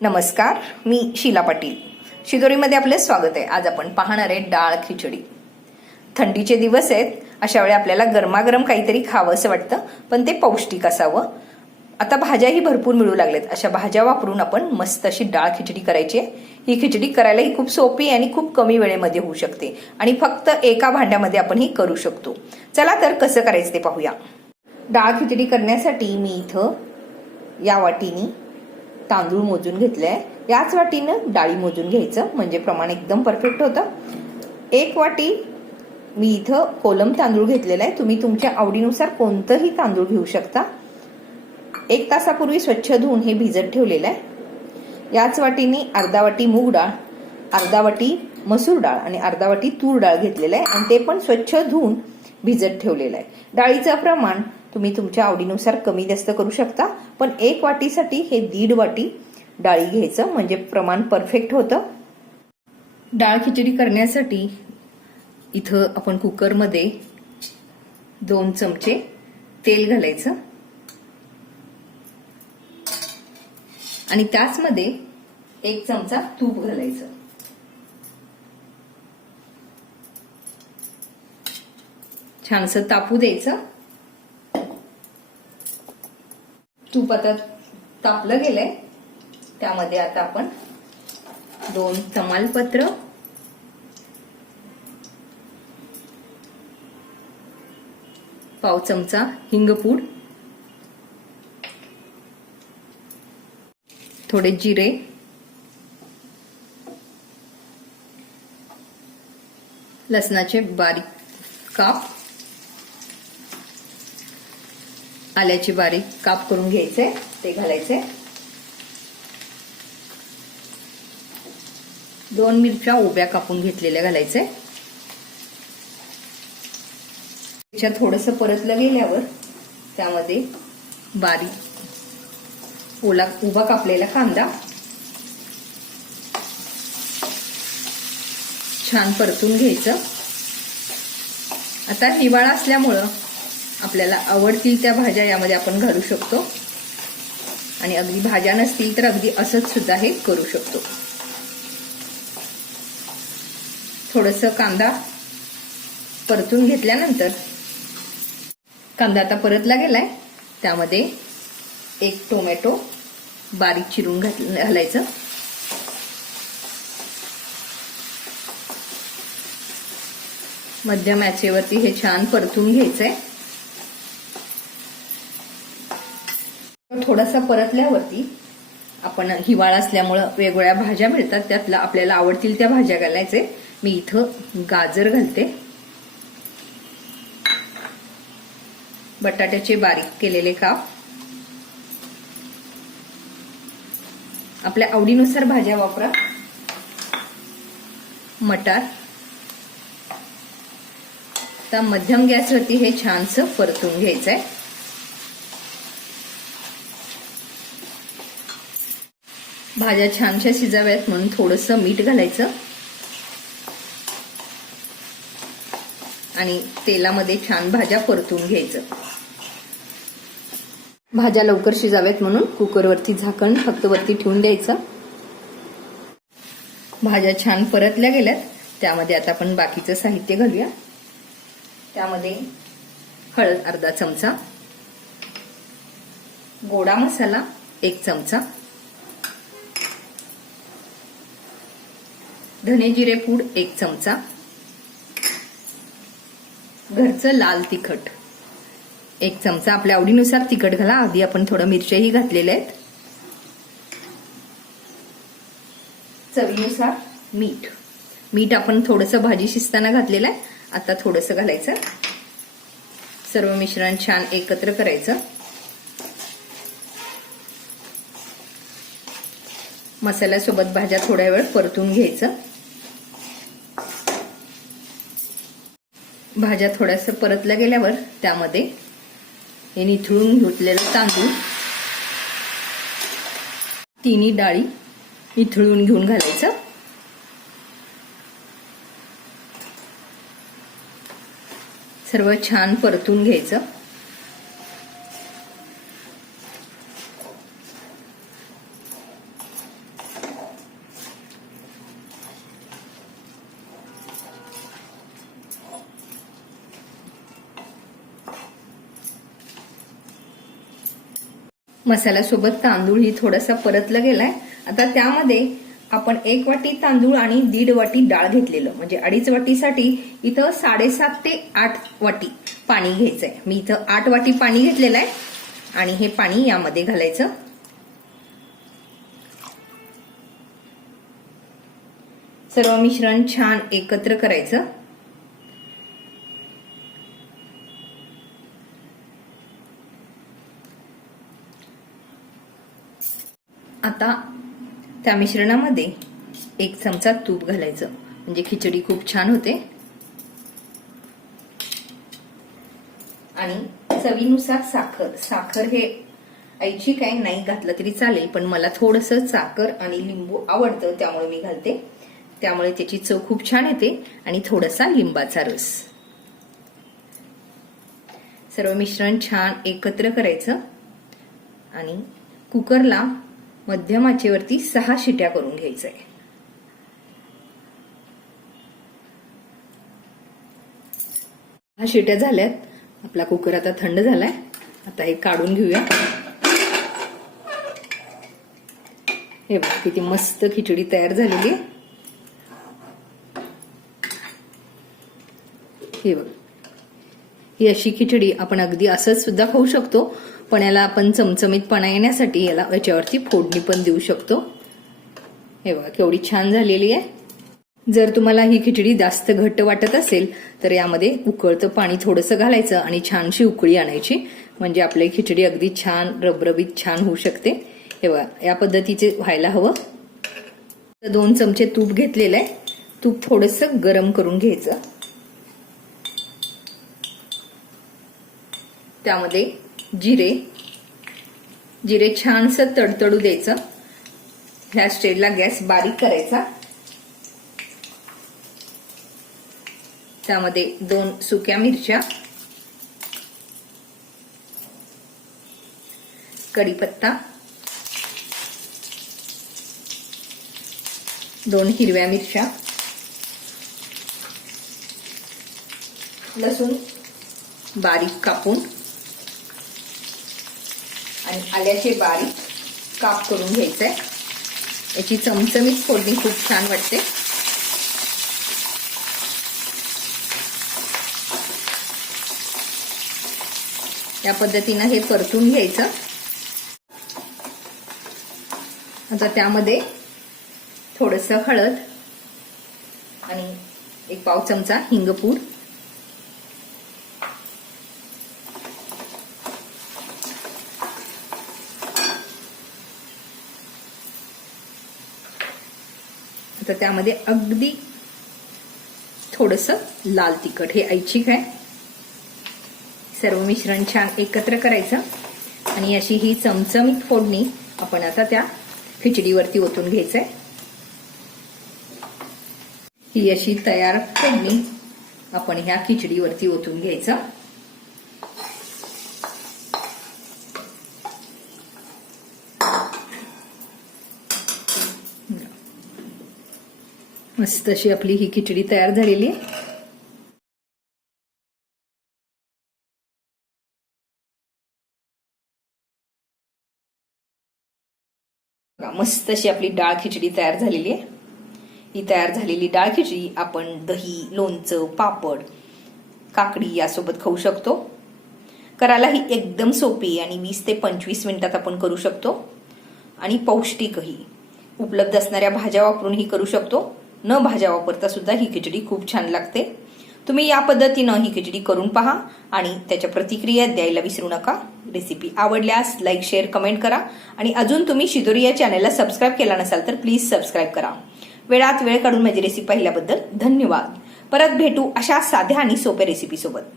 नमस्कार मी शीला पाटील. शिदोरीमध्ये आपले स्वागत आहे. आज आपण पाहणार आहे डाळ खिचडी. थंडीचे दिवस आहेत अशा वेळी आपल्याला गरमागरम काहीतरी खावं असं वाटतं पण ते पौष्टिक असावं. आता भाज्याही भरपूर मिळू लागल्यात अशा भाज्या वापरून आपण मस्त अशी डाळ खिचडी करायची आहे. ही खिचडी करायलाही खूप सोपी आणि खूप कमी वेळेमध्ये होऊ शकते. आणि फक्त एका भांड्यामध्ये आपण ही करू शकतो. चला तर कसं करायचं ते पाहूया. डाळ खिचडी करण्यासाठी मी इथं या वाटीनी तांदूळ मोजून घेतलंय. याच वाटीनं डाळी मोजून घ्यायचं म्हणजे प्रमाण एकदम परफेक्ट होतं. एक वाटी मी इथं कोलम तांदूळ घेतलेला आहे. तुम्ही तुमच्या आवडीनुसार कोणतंही तांदूळ घेऊ शकता. एक तासापूर्वी स्वच्छ धुवून हे भिजत ठेवलेलं आहे. याच वाटीने अर्धा वाटी मूग डाळ अर्धा वाटी मसूर डाळ आणि अर्धा वाटी तूर डाळ घेतलेलं आहे. आणि ते पण स्वच्छ धुवून भिजत ठेवलेलं आहे. डाळीचं प्रमाण तुम्ही तुमच्या आवडीनुसार कमी जास्त करू शकता. पण एक वाटीसाठी हे दीड वाटी डाळी घ्यायचं म्हणजे प्रमाण परफेक्ट होतं. डाळ खिचडी करण्यासाठी इथं आपण कुकरमध्ये दोन चमचे तेल घालायचं. आणि त्याचमध्ये एक चमचा तूप घालायचं. छानसं तापू द्यायचं. तूप आता तापलं गेलंय. त्यामध्ये आता आपण दोन तमालपत्र पाव चमचा हिंगपूड थोडे जिरे लसणाचे बारीक काप आल्याची बारीक काप करून घ्यायचे ते घालायचे. दोन मिरच्या उभ्या कापून घेतलेल्या घालायचे. त्याच्या थोडस परतलं गेल्यावर त्यामध्ये बारीक ओला उभा कापलेला कांदा छान परतून घ्यायचं. आता हिवाळा असल्यामुळं आपल्याला आवडतील त्या भाज्या यामध्ये आपण घालू शकतो. आणि अगदी भाज्या नसतील तर अगदी असंच सुद्धा हे करू शकतो. थोडस कांदा परतून घेतल्यानंतर कांदा आता परतला गेलाय. त्यामध्ये एक टोमॅटो बारीक चिरून घालायचं. मध्यम याचेवरती हे छान परतून घ्यायचंय. थोडासा परतल्यावरती आपण हिवाळा असल्यामुळं वेगवेगळ्या भाज्या मिळतात त्यातला आपल्याला आवडतील त्या भाज्या घालायचे. मी इथं गाजर घालते. बटाट्याचे बारीक केलेले काप. आपल्या आवडीनुसार भाज्या वापरा. मटार. आता मध्यम गॅसवरती हे छानसं परतून घ्यायचंय. भाज्या छानशा शिजाव्यात म्हणून थोडस मीठ घालायचं. आणि तेलामध्ये छान भाज्या परतून घ्यायचं. भाज्या लवकर शिजाव्यात म्हणून कुकरवरती झाकण फक्त वरती ठेवून द्यायचं. भाज्या छान परतल्या गेल्यात. त्यामध्ये आता आपण बाकीचं साहित्य घालूया. त्यामध्ये हळद अर्धा चमचा. गोडा मसाला एक चमचा. धने जिरे पूड एक चमचा. घरचं लाल तिखट. एक चमचा आपल्या आवडीनुसार तिखट घाला. आधी आपण थोडं मिरच्याही घातलेल्या आहेत. चवीनुसार मीठ. मीठ आपण थोडंसं भाजी शिजताना घातलेलं आहे. आता थोडंसं घालायचं. सर्व मिश्रण छान एकत्र करायचं. मसाल्यासोबत भाज्या थोड्या वेळ परतून घ्यायचं. भाज्या थोड्याशा परतल्या गेल्यावर त्यामध्ये हे निथळून घेतलेलं तांदूळ तिन्ही डाळी निथळून घेऊन घालायचं. सर्व छान परतून घ्यायचं. मसाल्यासोबत तांदूळ ही थोडासा परतला गेलाय. आता त्यामध्ये आपण एक वाटी तांदूळ आणि दीड वाटी डाळ घेतलेलं. म्हणजे अडीच वाटीसाठी इथं साडेसात ते आठ वाटी पाणी घ्यायचंय. मी इथं आठ वाटी पाणी घेतलेलं आहे. आणि हे पाणी यामध्ये घालायचं. सर्व मिश्रण छान एकत्र करायचं. आता त्या मिश्रणामध्ये एक चमचा तूप घालायचं. म्हणजे खिचडी खूप छान होते. आणि चवीनुसार साखर. साखर हे ऐच्छिक आहे नाही घातलं तरी चालेल पण मला थोडस साखर आणि लिंबू आवडतं त्यामुळे मी घालते. त्यामुळे त्याची चव खूप छान येते आणि थोडासा लिंबाचा रस. सर्व मिश्रण छान एकत्र करायचं. आणि कुकरला मध्यम आचेवरती सहा शिट्या करून घ्यायचंय हा शिट्या झाल्यात. आपला कुकर आता थंड झालाय. आता हे काढून घेऊया. हे बघ किती मस्त खिचडी तयार झालेली हे बघ. ही अशी खिचडी आपण अगदी असंच सुद्धा खाऊ शकतो. पण याला आपण चमचमीतपणा येण्यासाठी याला याच्यावरती फोडणी पण देऊ शकतो. हे बघा केवढी छान झालेली आहे. जर तुम्हाला ही खिचडी जास्त घट्ट वाटत असेल तर यामध्ये उकळतं पाणी थोडंसं घालायचं आणि छानशी उकळी आणायची. म्हणजे आपली खिचडी अगदी छान रबरबीत छान होऊ शकते. हे बघा या पद्धतीचे व्हायला हवं. दोन चमचे तूप घेतलेलं आहे. तूप थोडंसं गरम करून घ्यायचं. त्यामध्ये जिरे. जिरे छानसं तडतडू द्यायचं. ह्या स्टेजला गॅस बारीक करायचा. त्यामध्ये दोन सुक्या मिरच्या. कढीपत्ता. दोन हिरव्या मिरच्या. लसूण बारीक कापून. आणि आल्याचे बारीक काप करून घ्यायचंय. याची चमचमीत फोडणी खूप छान वाटते. या पद्धतीनं हे परतून घ्यायचं. आता त्यामध्ये थोडस हळद आणि एक पाव चमचा हिंगपूड तर त्यामध्ये अगदी थोडस लाल तिखट हे ऐच्छिक आहे. सर्व मिश्रण छान एकत्र करायचं. आणि अशी ही चमचमीत फोडणी आपण आता त्या खिचडीवरती ओतून घ्यायचंय. ही अशी तयार फोडणी आपण ह्या खिचडीवरती ओतून घ्यायचं. मस्त अशी आपली ही खिचडी तयार झालेली आहे. मस्त अशी आपली डाळ खिचडी तयार झालेली आहे. ही तयार झालेली डाळ खिचडी आपण दही लोणचं पापड काकडी यासोबत खाऊ शकतो. करायला ही एकदम सोपी आणि वीस ते पंचवीस मिनिटात आपण करू शकतो. आणि पौष्टिकही. उपलब्ध असणाऱ्या भाज्या वापरून ही करू शकतो. न भाज्या वापरता सुद्धा ही खिचडी खूप छान लागते. तुम्ही या पद्धतीनं ही खिचडी करून पहा आणि त्याच्या प्रतिक्रिया द्यायला विसरू नका. रेसिपी आवडल्यास लाईक शेअर कमेंट करा आणि अजून तुम्ही शिदोरी या चॅनलला सबस्क्राईब केला नसाल तर प्लीज सबस्क्राईब करा. वेळात वेळ काढून माझी रेसिपी पाहिल्याबद्दल धन्यवाद. परत भेटू अशा साध्या आणि सोप्या रेसिपीसोबत